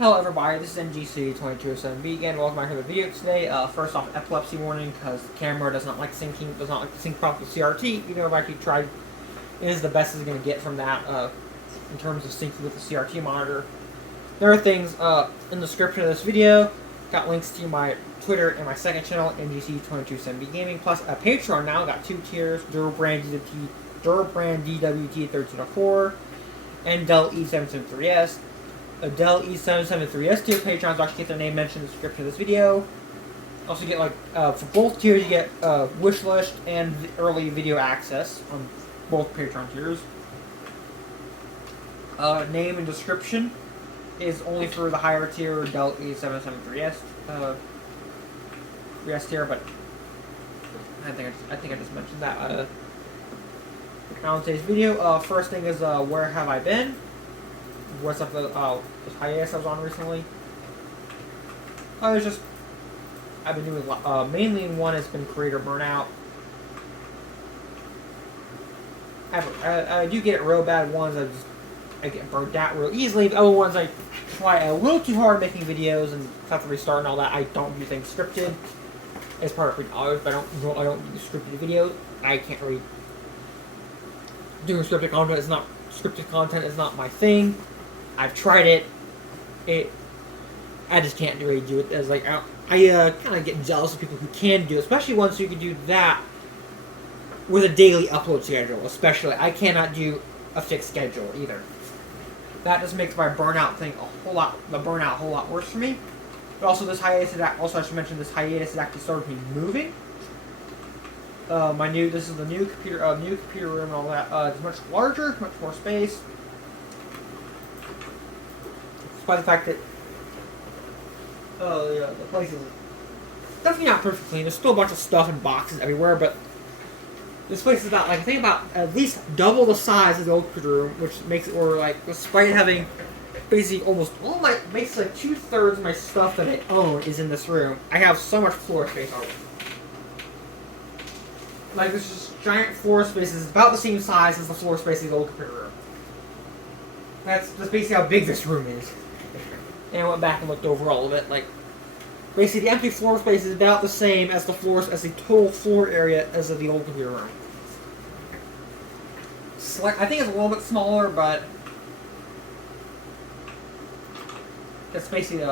Hello everybody, this is NGC2207B again. Welcome back to the video today. First off, epilepsy warning because the camera does not like syncing, does not like to sync properly with CRT. Even though I've actually tried, it is the best it's going to get from that in terms of syncing with the CRT monitor. There are things in the description of this video. Got links to my Twitter and my second channel, NGC2207B Gaming, plus a Patreon now. Got two tiers: Durbrand DWT1304 and Dell E773S. A Dell E773S tier patrons actually get their name mentioned in the description of this video. Also get for both tiers you get wish list and early video access on both Patreon tiers. Name and description is only for the higher tier Dell E773S tier, but I think I just mentioned that on today's video. First thing is where have I been? What's up with this hiatus I was on recently? I've been doing mainly one has been creator burnout. I do get it real bad ones. I get burnt out real easily. The other ones I try a little too hard making videos and have to restart and all that. I don't do things scripted. It's part of $3, but I don't do scripted videos. I can't really doing scripted content. Scripted content is not my thing. I've tried it. I just can't really do it. As like I kind of get jealous of people who can do it, especially ones who can do that with a daily upload schedule. Especially, I cannot do a fixed schedule either. That just makes my burnout thing a whole lot worse for me. But also, this hiatus is also I should mention this hiatus has actually started me moving. This is the new computer room and all that. It's much larger, much more space. By the fact that the place is definitely not perfectly clean. There's still a bunch of stuff and boxes everywhere, but this place is about at least double the size of the old computer room, which makes it despite having basically almost basically 2/3 of my stuff that I own is in this room. I have so much floor space already. This is giant floor space is about the same size as the floor space of the old computer room. That's basically how big this room is. And I went back and looked over all of it. Basically, the empty floor space is about the same as the total floor area as of the old computer room. I think it's a little bit smaller, but it's basically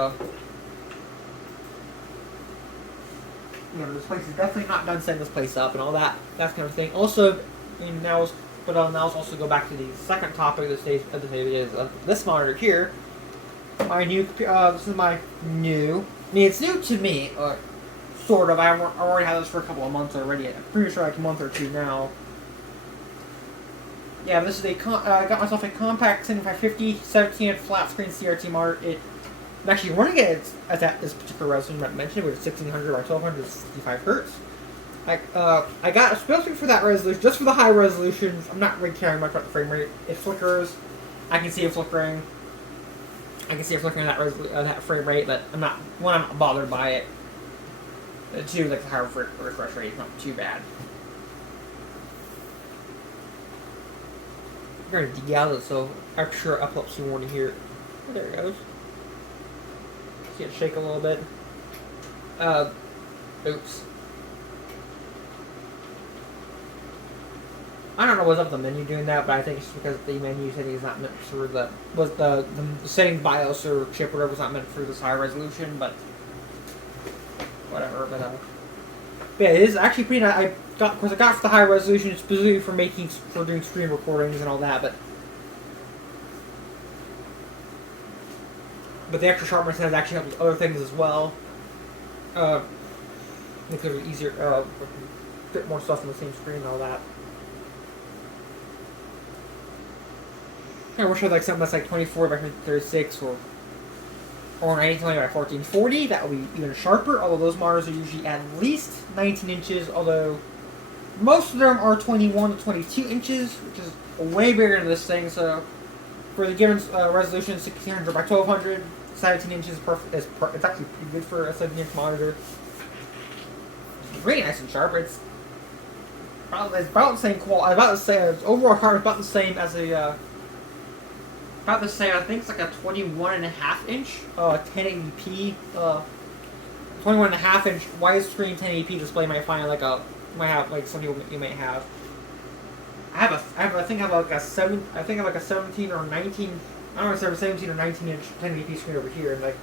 this place is definitely not done setting this place up and all that kind of thing. Also, now let's also go back to the second topic of the day is this monitor here. My new, this is my new. It's new to me, sort of. I already had this for a couple of months already. I'm pretty sure a month or two now. Yeah, this is I got myself a Compaq 7550 17-inch flat screen CRT monitor. I'm actually running it at this particular resolution I mentioned, which is 1600 by 1200, 65 hertz. I got especially for that resolution, just for the high resolutions. I'm not really caring much about the frame rate. It flickers. I can see it flickering. At that frame rate, but I'm not bothered by it. Two, the higher refresh rate is not too bad. I'm going to de-out it, so extra epilepsy warning here. Oh, there it goes. See it shake a little bit. Oops. I don't know what's up with the menu doing that, but I think it's because the menu setting is not meant for the setting BIOS or chip or whatever is not meant for this high resolution, but whatever. But yeah, it is actually pretty nice. I got for the high resolution specifically for doing stream recordings and all that, but the extra sharpness has actually helped with other things as well. Makes it easier, fit more stuff on the same screen and all that. I wish I had something that's 24 by 36 or 920 by 1440. That would be even sharper. Although those monitors are usually at least 19 inches. Although most of them are 21 to 22 inches, which is way bigger than this thing. So for the given resolution, 1600 by 1200, 17 inches is perfect. It's actually pretty good for a 17-inch monitor. It's really nice and sharp. It's about the same quality. Overall hardware is about the same as a about to say, I think it's like a 21.5-inch 1080p 21.5-inch widescreen 1080p display. Might find like some people you might have. I think I have like a 17 or 19. I don't know if it's 17 or 19-inch 1080p screen over here, and like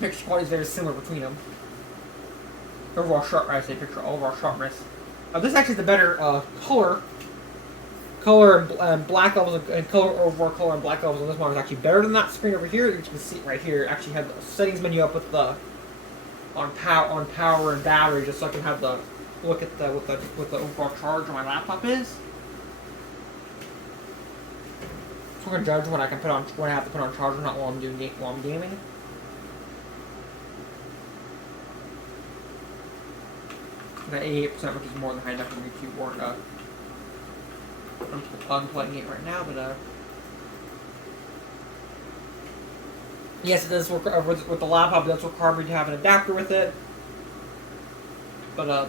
picture quality is very similar between them. Overall sharpness. This actually is the better color and black levels and overall color and black levels on this one is actually better than that screen over here. You can see right here. Actually have the settings menu up with the on power and battery, just so I can have the look at what the overall charge on my laptop is. So we're gonna judge when I have to put on charge or not while I'm gaming. Got 88%, which is more than high enough for me to warrant unplugging it right now, but yes, it does work with the laptop. It does require me to have an adapter with it, but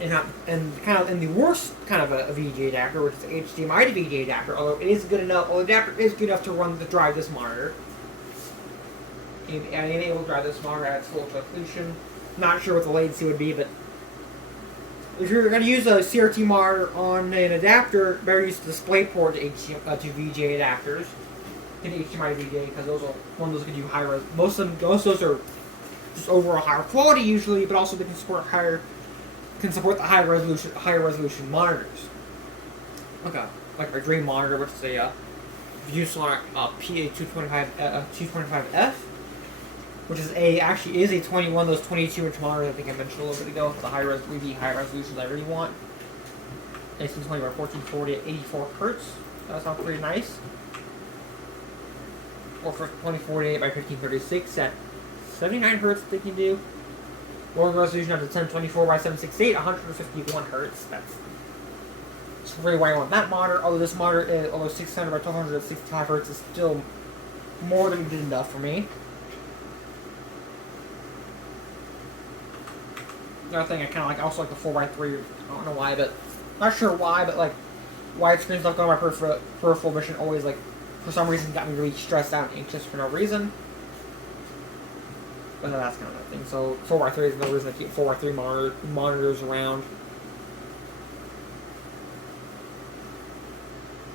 and kind of in the worst kind of a VGA adapter, which is HDMI to VGA adapter. Although it is good enough, the adapter is good enough to drive this monitor. And able to drive this monitor at its full completion. Not sure what the latency would be, but if you're going to use a CRT monitor on an adapter, better use the DisplayPort to VGA adapters, and HDMI to VGA, because those are one of those can do high res. Most of those are just overall higher quality usually, but also they can support the higher resolution monitors. Like our Dream monitor, which is a ViewSonic PA225F. Which is actually is a 21, those 22-inch monitors I think I mentioned a little bit ago, for the high resolutions I really want. 1920 by 1440 at 84 hertz. That sounds pretty nice. Or for 2048 by 1536 at 79 hertz they can do. Lower resolution up to 1024 by 768, 151 hertz. That's really why I want that monitor. Although this monitor, although 600 by 1200 at 65 hertz is still more than good enough for me. Another thing I kind of like, I also like the 4x3. I don't know why, but not sure why, but like widescreen stuff going on my peripheral vision always like for some reason got me really stressed out and anxious for no reason. But that's kind of the thing. So 4x3 is no reason to keep 4x3 monitors around.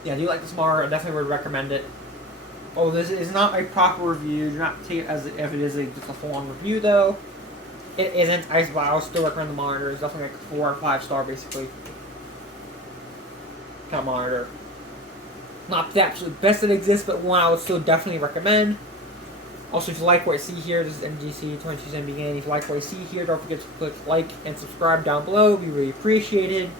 Yeah, I do like this monitor. I definitely would recommend it. Oh, this is not a proper review. Do not take it as if it is just a full-on review, though. It isn't. I'll still recommend the monitor. It's definitely like a 4 or 5 star, basically. Kind of monitor. Not the absolute best that exists, but one I would still definitely recommend. Also, if you like what I see here, this is NGC 22 Begin. If you like what I see here, don't forget to click like and subscribe down below. It would be really appreciated.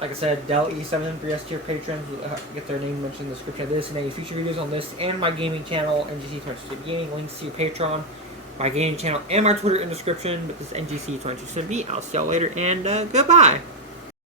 Like I said, Dell E7 tier patrons will get their name mentioned in the description of this and any future videos on this and my gaming channel, NGC 22 Gaming. Links to your Patreon, my gaming channel, and my Twitter in the description. But this is NGC 22 I'll see y'all later, and goodbye.